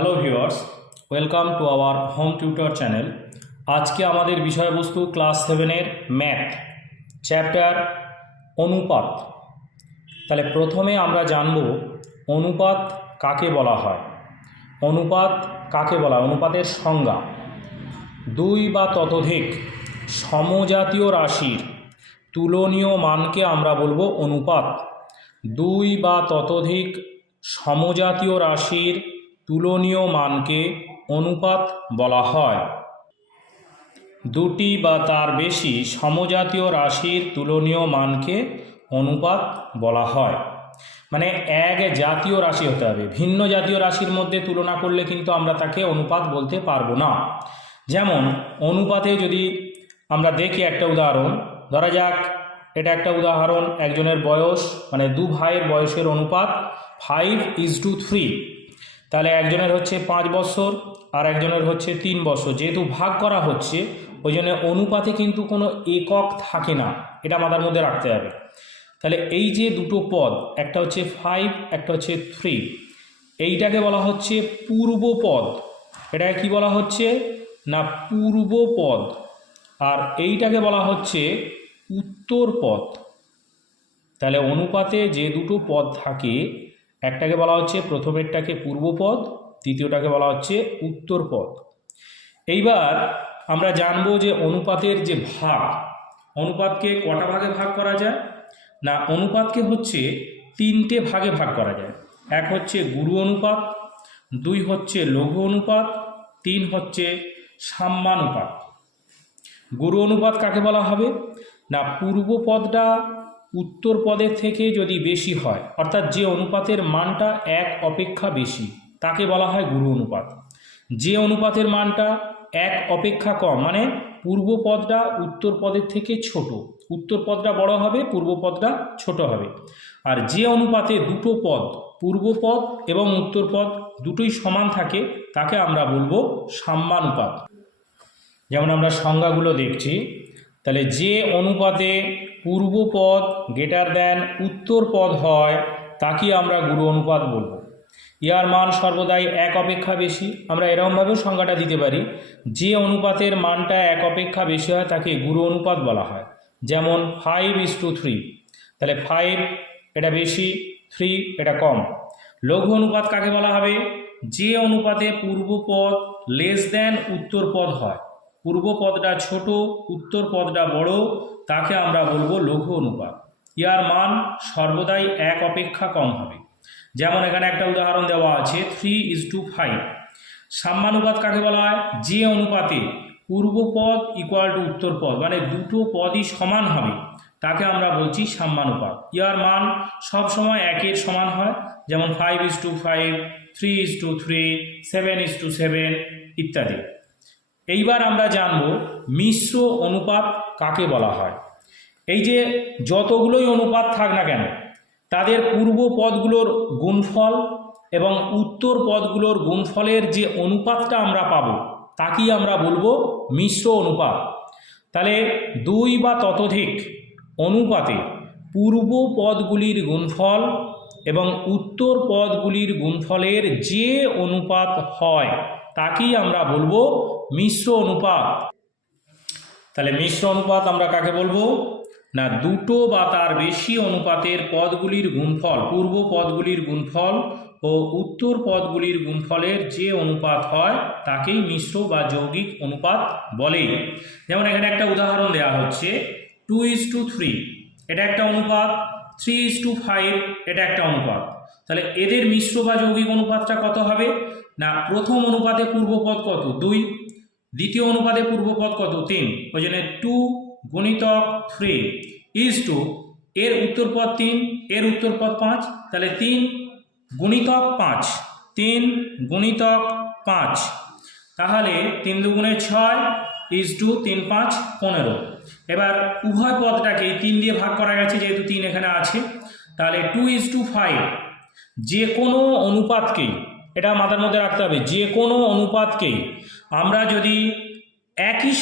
Hello viewers, welcome to our home tutor channel. আজকে আমাদের বিষয়বস্তু ক্লাস 7-এর ম্যাথ চ্যাপ্টার অনুপাত। তাহলে প্রথমে আমরা জানব অনুপাত কাকে বলা হয়। অনুপাত কাকে বলা হয়? অনুপাতের সংজ্ঞা: দুই বা ততোধিক সমজাতীয় রাশির তুলনীয় মানকে আমরা বলবো অনুপাত। দুই বা ততোধিক সমজাতীয় রাশির তুলনীয় মানকে অনুপাত বলা হয়। দুটি বা তার বেশি সমজাতীয় রাশির তুলনীয় মানকে অনুপাত বলা হয়। মানে এক জাতীয় রাশি হতে হবে, ভিন্ন জাতীয় রাশির মধ্যে তুলনা করলে কিন্তু আমরা তাকে অনুপাত বলতে পারবো না। যেমন অনুপাতে যদি আমরা দেখি একটা উদাহরণ, ধরা যাক এটা একটা উদাহরণ, একজনের বয়স মানে দু ভাইয়ের বয়সের অনুপাত 5:3। তাহলে একজনের হচ্ছে 5 বছর আর একজনের হচ্ছে 3 বছর। যেহেতু ভাগ করা হচ্ছে ওই জন্য অনুপাতে কিন্তু কোনো একক থাকে না, এটা মাথার মধ্যে রাখতে হবে। তাহলে এই যে দুটো পদ, একটা হচ্ছে 5, একটা হচ্ছে 3, এইটাকে বলা হচ্ছে পূর্বপদ। এটাকে কি বলা হচ্ছে না পূর্বপদ। আর এইটাকে বলা হচ্ছে উত্তরপদ। তাহলে অনুপাতে যে দুটো পদ থাকে, একটাকে বলা হচ্ছে, প্রথমেরটাকে পূর্বপদ, দ্বিতীয়টাকে বলা হচ্ছে উত্তরপদ। এইবার আমরা জানবো যে অনুপাতের যে ভাগ, অনুপাতকে কটা ভাগে ভাগ করা যায় না, অনুপাতকে হচ্ছে 3টে ভাগে ভাগ করা যায়। এক হচ্ছে গুরু অনুপাত, 2 হচ্ছে লঘু অনুপাত, 3 হচ্ছে সাম্যানুপাত। গুরু অনুপাত কাকে বলা হবে না, পূর্বপদটা উত্তর পদের থেকে যদি বেশি হয়, অর্থাৎ যে অনুপাতের মানটা 1 অপেক্ষা বেশি, তাকে বলা হয় গুরু অনুপাত। যে অনুপাতের মানটা 1 অপেক্ষা কম, মানে পূর্বপদটা উত্তর পদের থেকে ছোট, উত্তর পদটা বড় হবে, পূর্বপদটা ছোট হবে। আর যে অনুপাতে দুটো পদ, পূর্বপদ এবং উত্তরপদ দুটোই সমান থাকে, তাকে আমরা বলবো সাম্যানুপাত। যেমন আমরা সংজ্ঞাগুলো দেখছি, তাহলে যে অনুপাতে পূর্বপদ গ্রেটার দেন উত্তরপদ হয় তাকে আমরা গুরু অনুপাত বলবো। ইয়ার মান সর্বদাই 1 অপেক্ষা বেশি। আমরা এরকমভাবেও সংজ্ঞাটা দিতে পারি, যে অনুপাতের মানটা 1 অপেক্ষা বেশি হয় তাকে গুরু অনুপাত বলা হয়। যেমন 5:3, তাহলে 5 এটা বেশি, 3 এটা কম। লঘু অনুপাত কাকে বলা হবে? যে অনুপাতে পূর্বপদ লেস দেন উত্তরপদ হয়, পূর্বপদটা ছোট উত্তরপদটা বড়, তাকে আমরা বলবো লঘু অনুপাত। ইয়ার মান সর্বদাই 1 অপেক্ষা কম হবে। যেমন এখানে একটা উদাহরণ দেওয়া আছে 3:5। সাম্যানুপাত কাকে বলা হয়? যে অনুপাতে পূর্বপদ ইকুয়াল টু উত্তরপদ, মানে দুটো পদই সমান হবে, তাকে আমরা বলছি সাম্যানুপাত। ইয়ার মান সবসময় 1-এর সমান হয়, যেমন 5:5, 3:3, 7:7 ইত্যাদি। এইবার আমরা জানব মিশ্র অনুপাত কাকে বলা হয়। এই যে যতগুলোই অনুপাত থাক না কেন, তাদের পূর্ব পদগুলোর গুণফল এবং উত্তর পদগুলোর গুণফলের যে অনুপাতটা আমরা পাবো তাকেই আমরা বলবো মিশ্র অনুপাত। তাহলে দুই বা ততোধিক অনুপাতে পূর্ব পদগুলির গুণফল এবং উত্তর পদগুলির গুণফলের যে অনুপাত হয় তাকেই আমরা বলবো মিশ্র অনুপাত। তাহলে মিশ্র অনুপাত আমরা কাকে বলবো না, দুটো বা তার বেশি অনুপাতের পদগুলির গুণফল, পূর্ব পদগুলির গুণফল ও উত্তর পদগুলির গুণফলের যে অনুপাত হয় তাকেই মিশ্র বা যৌগিক অনুপাত বলে। যেমন এখানে একটা উদাহরণ দেওয়া হচ্ছে 2:3, এটা একটা অনুপাত, 3:5 এটা একটা অনুপাত। তাহলে এদের মিশ্র বা যৌগিক অনুপাতটা কত হবে না, প্রথম অনুপাতে পূর্বপদ কত 2, দ্বিতীয় অনুপাতে পূর্বপদ কত 3, ওই জন্য 2 গুণিতক 3 is to এর উত্তরপদ 3, এর উত্তরপদ 5, তাহলে 3 গুণিতক 5, 3 গুণিতক 5, তাহলে 3 দুগুণে 6 is to 3 5 15। এবার উভয় পদটাকে 3 দিয়ে ভাগ করা গেছে, যেহেতু 3 এখানে আছে, তাহলে 2:5। যে কোনো অনুপাতকেই, এটা মাথার মধ্যে রাখতে হবে, যে কোনো অনুপাতকেই আমরা যদি একই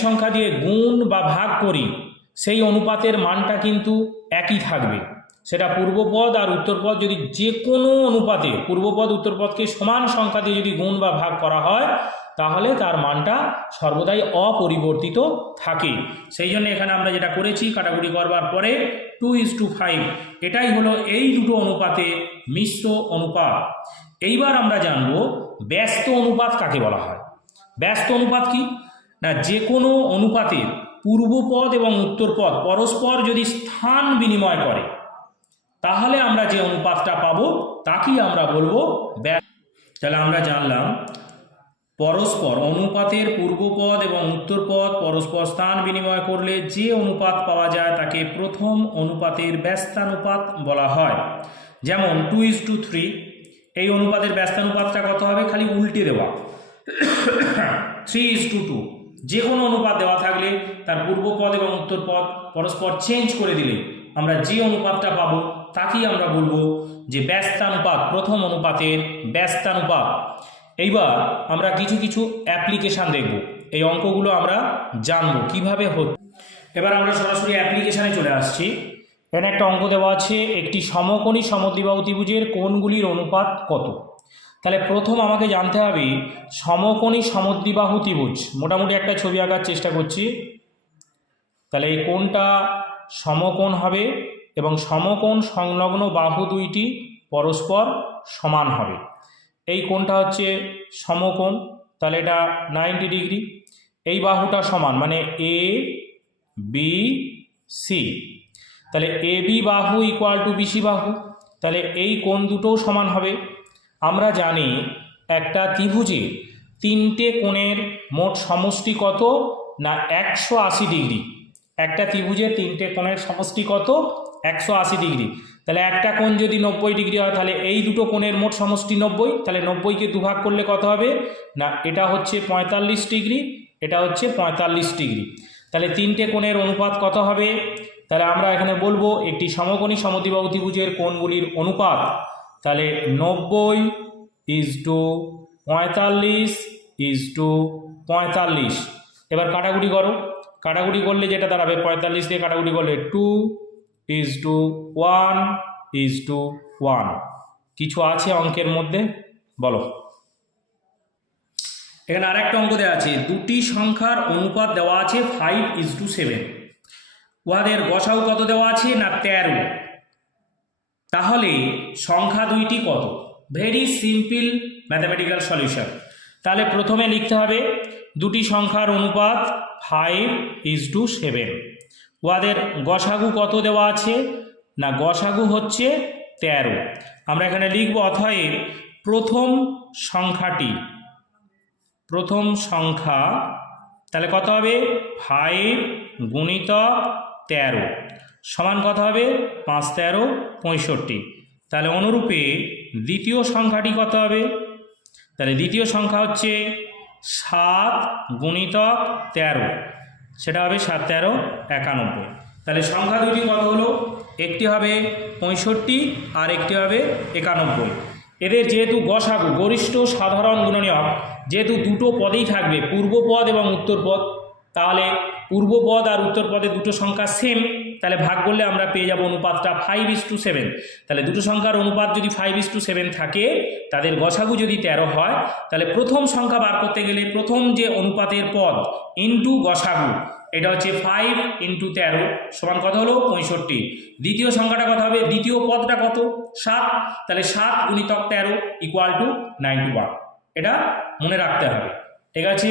সংখ্যা দিয়ে গুণ বা ভাগ করি, সেই অনুপাতের মানটা কিন্তু একই থাকবে, সেটা পূর্বপদ আর উত্তরপদ যদি যে কোনো অনুপাতে পূর্বপদ উত্তরপদকে সমান সংখ্যা দিয়ে যদি গুণ বা ভাগ করা হয় তাহলে তার মানটা সর্বদাই অপরিবর্তিত থাকে। সেই জন্য এখানে আমরা যেটা করেছি কাটাকুটি করবার পরে 2:5 এটাই হলো এই দুটো অনুপাতে মিশ্র অনুপাত। এইবার আমরা জানব ব্যস্ত অনুপাত কাকে বলা হয়। ব্যস্ত অনুপাত কি না, যে কোনো অনুপাতের পূর্বপদ এবং উত্তরপদ পরস্পর যদি স্থান বিনিময় করে তাহলে আমরা যে অনুপাতটা পাবো তাকেই আমরা বলবো ব্যস্ত। তাহলে আমরা জানলাম পরস্পর অনুপাতের পূর্বপদ এবং উত্তরপদ পরস্পর স্থান বিনিময় করলে যে অনুপাত পাওয়া যায় তাকে প্রথম অনুপাতের ব্যস্তানুপাত বলা হয়। যেমন 2:3 এই অনুপাতের ব্যস্তানুপাতটা কত হবে, খালি উল্টে দেওয়া 3:2। যে কোনো অনুপাত দেওয়া থাকলে তার পূর্বপদ এবং উত্তরপদ পরস্পর চেঞ্জ করে দিলে আমরা যে অনুপাতটা পাবো তাকেই আমরা বলবো যে ব্যস্তানুপাত, প্রথম অনুপাতের ব্যস্তানুপাত। এইবার আমরা কিছু কিছু অ্যাপ্লিকেশান দেখব, এই অঙ্কগুলো আমরা জানবো কিভাবে হচ্ছে। এবার আমরা সরাসরি অ্যাপ্লিকেশানে চলে আসছি। এখানে একটা অঙ্ক দেওয়া আছে, একটি সমকোণী সমদ্বিবাহু ত্রিভুজের কোণগুলির অনুপাত কত। তাহলে প্রথম আমাকে জানতে হবে সমকোণী সমদ্বিবাহু ত্রিভুজ, মোটামুটি একটা ছবি আঁকার চেষ্টা করছি। তাহলে এই কোণটা সমকোণ হবে এবং সমকোণ সংলগ্ন বাহু দুইটি পরস্পর সমান হবে। এই কোণটা হচ্ছে সমকোণ, তাহলে এটা 90 ডিগ্রি। এই বাহুটা সমান মানে এ বি সি, তাহলে এ বি বাহু ইকুয়াল টু বিসি বাহু, তাহলে এই কোণ দুটোও সমান হবে। আমরা জানি একটা ত্রিভুজে তিনটে কোণের মোট সমষ্টি কত না 180 ডিগ্রি। একটা ত্রিভুজের তিনটে কোণের সমষ্টি কত 180 ডিগ্রি। তাহলে একটা কোণ যদি 90 ডিগ্রি হয় তাহলে এই দুটো কোণের মোট সমষ্টি 90, তাহলে 90কে দুভাগ করলে কত হবে না এটা হচ্ছে 45 ডিগ্রি, এটা হচ্ছে 45 ডিগ্রি। তাহলে তিনটে কোণের অনুপাত কত হবে, তাহলে আমরা এখানে বলবো একটি সমকোণী সমদ্বিবাহু ত্রিভুজের কোণগুলির অনুপাত, তাহলে 90:45:45। এবার কাটাকুটি করো, কাটাকুটি করলে যেটা দাঁড়াবে 45 দিয়ে কাটাকুটি করলে 2:1:1। কিছু আছে অঙ্কের মধ্যে বলো। এখানে আরেকটা অঙ্ক দেওয়া আছে, দুটি সংখ্যার অনুপাত দেওয়া আছে 5:7। উহাদের গসাগু কত দেওয়া আছে না 13। তাহলে সংখ্যা দুইটি কত। Very simple mathematical solution. তাহলে প্রথমে লিখতে হবে দুটি সংখ্যার অনুপাত 5:7। উহাদের গসাগু কত দেওয়া আছে না গসাগু হচ্ছে 13। আমরা এখানে লিখব অতএব প্রথম সংখ্যাটি, প্রথম সংখ্যা তাহলে কত হবে 5×13 সমান কত হবে 5×13=65। তাহলে অনুরূপে দ্বিতীয় সংখ্যাটি কত হবে, তাহলে দ্বিতীয় সংখ্যা হচ্ছে 7×13, সেটা হবে 7×13=91। তাহলে সংখ্যা দুটি কত হলো, একটি হবে 65 আর একটি হবে 91। এদের যেহেতু গসাগু গরিষ্ঠ সাধারণ গুণনীয়ক, যেহেতু দুটো পদেই থাকবে পূর্বপদ এবং উত্তরপদ, তাহলে পূর্বপদ আর উত্তরপদের দুটো সংখ্যা সেম, তাহলে ভাগ করলে আমরা পেয়ে যাব অনুপাতটা 5:7। তাহলে দুটো সংখ্যার অনুপাত যদি 5:7 থাকে, তাদের গসাগু যদি 13 হয়, তাহলে প্রথম সংখ্যা বার করতে গেলে প্রথম যে অনুপাতের পদ ইন্টু গসাগু, এটা হচ্ছে 5×13 সমান কত হলো 65। দ্বিতীয় সংখ্যাটা কত হবে, দ্বিতীয় পদটা কত 7, তাহলে 7×13=91। এটা মনে রাখতে হবে, ঠিক আছে।